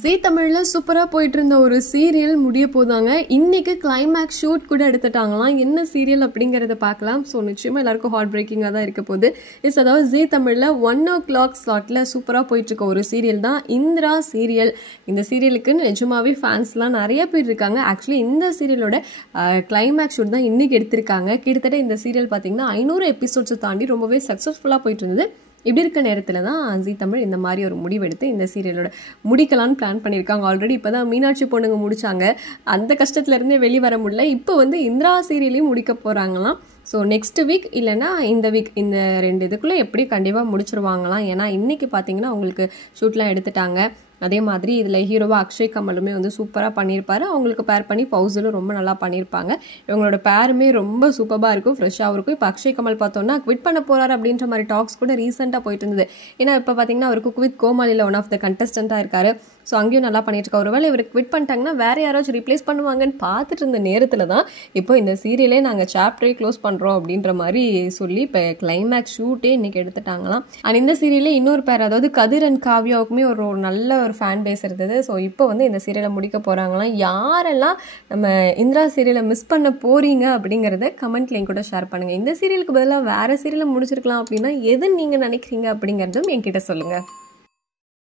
ஜீ தமிழ்ல சூப்பரா போயிட்டு இருந்த ஒரு சீரியல் முடிய போதாங்க. இன்னைக்கு கிளைமேக்ஸ் ஷூட் கூட எடுத்துட்டாங்களாம். என்ன சீரியல் அப்படிங்கறத பார்க்கலாம். ஸோ நிச்சயமா எல்லாருக்கும் ஹார்ட் பிரேக்கிங்கா தான் இருக்க போகுது. அதாவது ஜீ தமிழ்ல 1:00 ஸ்லாட்ல சூப்பரா போயிட்டு இருக்க ஒரு சீரியல் தான் இந்திரா சீரியல். இந்த சீரியலுக்கு நிஜமாவே ஃபேன்ஸ்லாம் நிறைய பேர் இருக்காங்க. ஆக்சுவலி இந்த சீரியலோட கிளைமேக்ஸ் ஷூட் தான் இன்னைக்கு எடுத்திருக்காங்க. கிட்டத்தட்ட இந்த சீரியல் பார்த்தீங்கன்னா 500 எபிசோட்ஸ் தாண்டி ரொம்பவே சக்ஸஸ்ஃபுல்லா போயிட்டு இருந்தது. இப்படி இருக்க நேரத்தில் தான் ஜீ தமிழ் இந்த மாதிரி ஒரு முடிவெடுத்து இந்த சீரியலோட முடிக்கலான்னு பிளான் பண்ணியிருக்காங்க. ஆல்ரெடி இப்போ தான் மீனாட்சி பொண்ணுங்க முடிச்சாங்க. அந்த கஷ்டத்துலேருந்தே வெளியே வர முடியல. இப்போ இந்திரா சீரியலையும் முடிக்க போகிறாங்களாம். ஸோ நெக்ஸ்ட் வீக் இல்லைன்னா இந்த வீக், இந்த 2 இதுக்குள்ளே எப்படி கண்டிப்பாக முடிச்சிருவாங்களாம். ஏன்னா இன்றைக்கி பார்த்தீங்கன்னா அவங்களுக்கு ஷூட்லாம் எடுத்துட்டாங்க. அதே மாதிரி இதில் ஹீரோவா அக்ஷய் கமலுமே சூப்பராக பண்ணியிருப்பாரு. அவங்களுக்கு பேர் பண்ணி ஃபௌசலும் ரொம்ப நல்லா பண்ணியிருப்பாங்க. இவங்களோட பேருமே ரொம்ப சூப்பராக இருக்கும், ஃப்ரெஷ்ஷாகவும் இருக்கும். இப்போ அக்ஷய் கமல் பார்த்தோன்னா குவிட் பண்ண போகிறாரு அப்படின்ற மாதிரி டாக்ஸ் கூட ரீசெண்டாக போயிட்டு இருந்தது. ஏன்னா இப்போ பார்த்தீங்கன்னா அவர் குக் வித் கோமாளியில் ஒன் ஆஃப் த கண்டஸ்டண்ட்டாக இருக்காரு. ஸோ அங்கேயும் நல்லா பண்ணிட்டு இருக்காரு. ஒருவேளை இவர் குவிட் பண்ணிட்டாங்கன்னா வேறு யாராச்சும் ரீப்ளேஸ் பண்ணுவாங்கன்னு பார்த்துட்டு இருந்த நேரத்தில் தான் இப்போ இந்த சீரியலே நாங்கள் சாப்டரே க்ளோஸ் பண்ணுறோம் அப்படின்ற மாதிரி சொல்லி இப்போ கிளைமேக்ஸ் ஷூட்டே இன்னைக்கு எடுத்துட்டாங்களாம். அண்ட் இந்த சீரியலே இன்னொரு பேர், அதாவது கதிர் அண்ட் காவ்யாவுக்குமே ஒரு நல்ல ஒரு ஃபேன் பேஸ் இருந்தது. ஸோ இப்போ இந்த சீரியலை முடிக்க போகிறாங்களாம். யாரெல்லாம் நம்ம இந்திரா சீரியலை மிஸ் பண்ண போறீங்க அப்படிங்கிறத கமெண்ட்லேயும் கூட ஷேர் பண்ணுங்கள். இந்த சீரியலுக்கு பதிலாக வேறு சீரியலை முடிச்சிருக்கலாம் அப்படின்னா எது நீங்கள் நினைக்கிறீங்க அப்படிங்கிறதும் என்கிட்ட சொல்லுங்கள்.